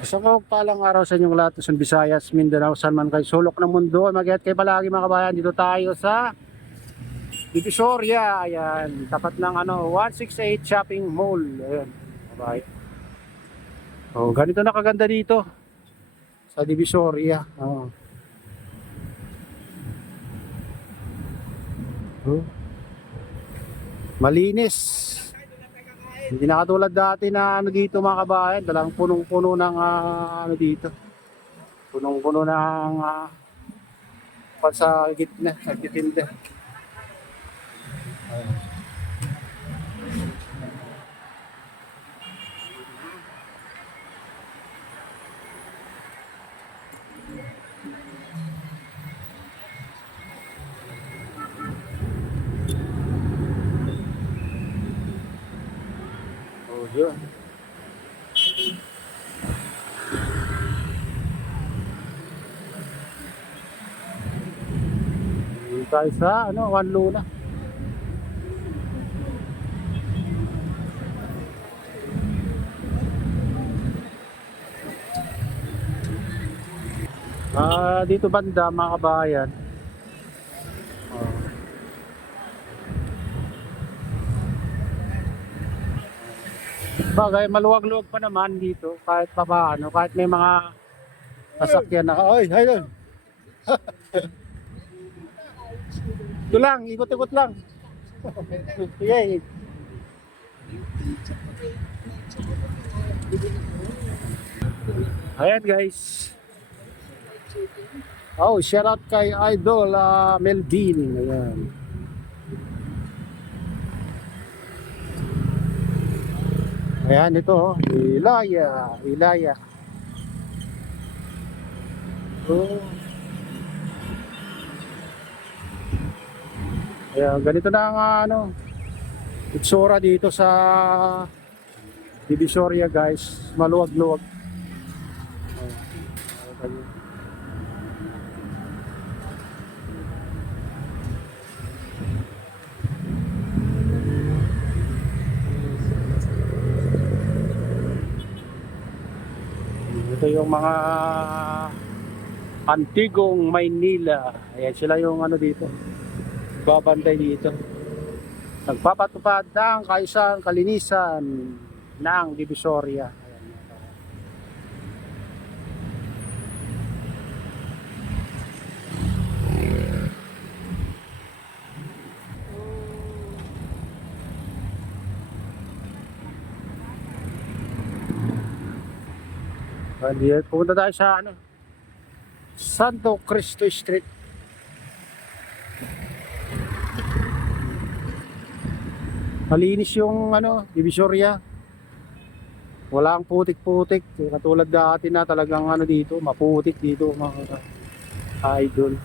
Isang palang araw sa inyong lahat, Luzon, Visayas, Mindanao, saan man kayo sulok ng mundo. Mag-ingat kayo palagi mga kabayan. Dito tayo sa Divisoria. Ayan, tapat ng 168 Shopping Mall. Ayan, kabayan. Oh, ganito na kaganda dito sa Divisoria. Oh. Oh. Malinis. Hindi na katulad dati na dito mga kabayan, dalang punong-puno ng dito. Punong-puno ng sa gitna, sa gitinda. Oh, yun. Dito tayo sa Juan Luna. Dito banda mga kabayan. Oh. Bagay, maluwag-luwag pa naman dito kahit pa paano, kahit may mga sasakyan na. Ay, ayun. Ito lang, ikot-ikot lang. Sige. Ayan guys. Oh, shout out kay Idol Melvin. Ayan. Ayan ito, Ilaya. Oh. Ayan, ganito na ang itsura dito sa Divisoria guys. Maluwag-luwag. Ito yung mga Antigong Maynila. Ayan sila yung dito. Babantay dito. Nagpapatupad ng kaisang kalinisan ng Divisoria. Ayan. Pupunta tayo sa Santo Cristo Street. Malinis yung Divisoria. Walang putik-putik. Katulad dati na talagang dito, maputik dito mga idol.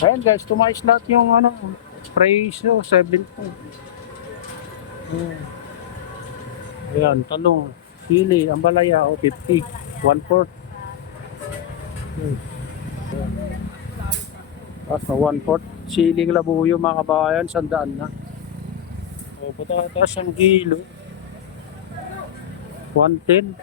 Ayan guys, tumaas lahat yung presyo, 70. Ayan, talong, sili, ambalaya, 50, 1/4. Tapos na 1/4. Siling labuyo mga kabayan, 100 na. O, patatas ang kilo. 110.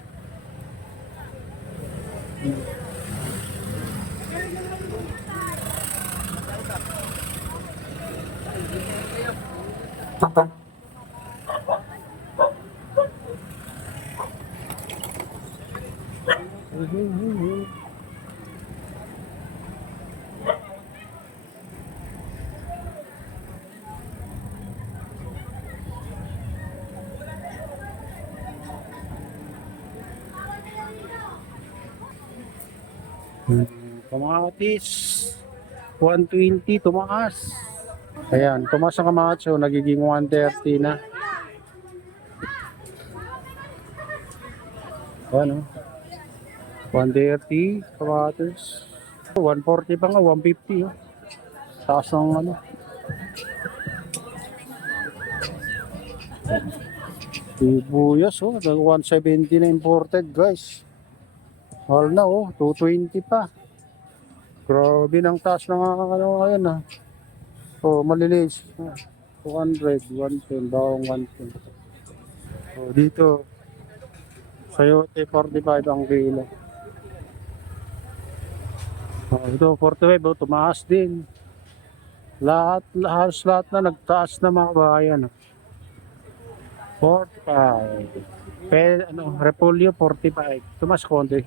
Kamatis 120 tumaas. Ayan, tumaas ang kamatis, so nagiging 130 na. Ayan 130 kamatis. 140 pa nga, 150 taas ng sibuyas 170 na imported guys. Mahal na 220 pa. Grabe ng taas ng ayan maliliis. 200, 110, bawang 110. Dito Sayote 45 ang kilo. Ito 45, tumaas din. Halos lahat na nagtaas na mga bayan. 45. Repolyo 45. Tumas konti.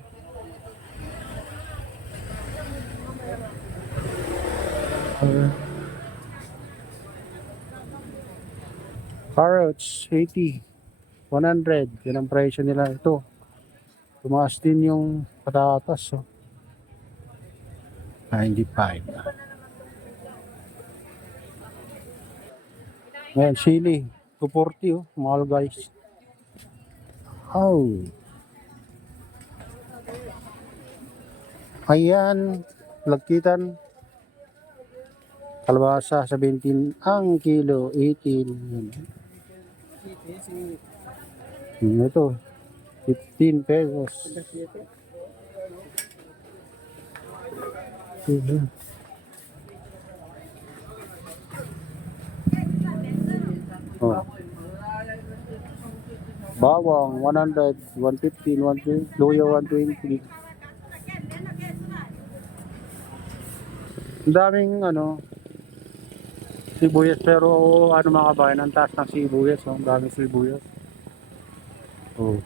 Carrots 80. 100. Yan ang presyo nila ito. Tumaas din yung patatas. 95. Ngayon, chili. 240 mahal guys. Oh. Ayan, lagkitan. Kalabasa 17 ang kilo, 18. Ito, 15 pesos. Oh. Bawang 100, 115, 120, luya 120. Ang daming sibuyas, pero mga kabayan, ang taas ng sibuyas, ang daming sibuyas. Oh.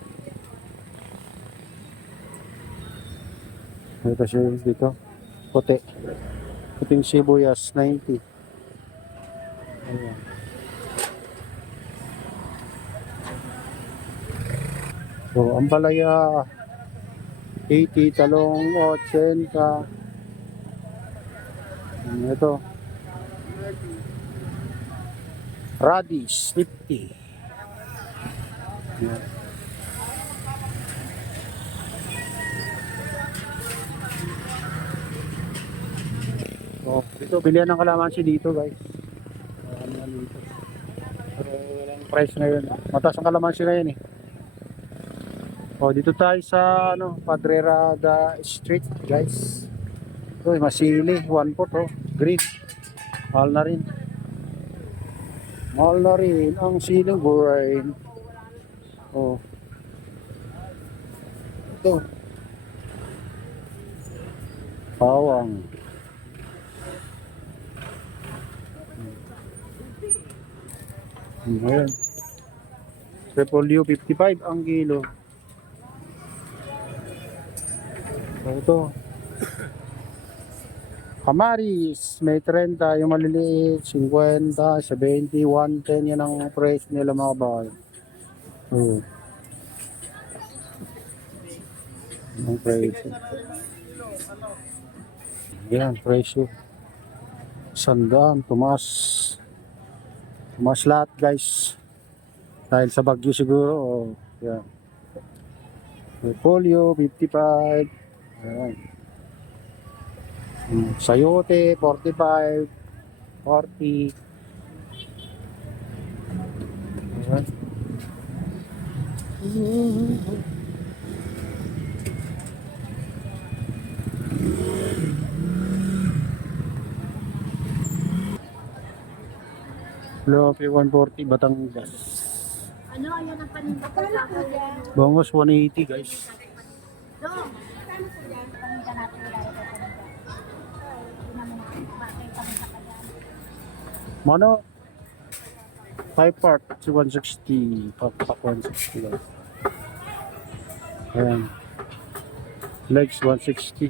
Ito siya dito. Puti. Puting sibuyas 90. Ayan. So, ang palaya 80, talong 80. Ito. Radish 50. Ayan. So, dito bilihan ng kalamansi dito, guys. Dito. Pero walang price ngayon. Mataas ang kalamansi ngayon eh. O, dito tayo sa Padrerada Street, guys. Ito, masili, 1 pot, green. Mahal na rin. Mahal na rin ang siling brain. Oh. Ito. Bawang. Ayan. Repolyo 55 ang kilo. Ito. Kamaris, may 30, yung maliliit, 50, 70, 110, yan ang price nila mga bahay. Ang presyo. Yan, presyo. Sandaan, tumas. Tumas lahat guys. Dahil sa bagyo siguro. Yan. Repolyo, 55. Yan. Sayote, 45. 40. Yan. Lope 140, Batangas. Ano, ayan ang paninda ko sa akin. Bongos 180 guys. Paninda natin wala ito paninda. Hindi naman bakit kami sa kanya. Mano? 5 part, 160. Papak 160 guys. Ayan. Legs 160.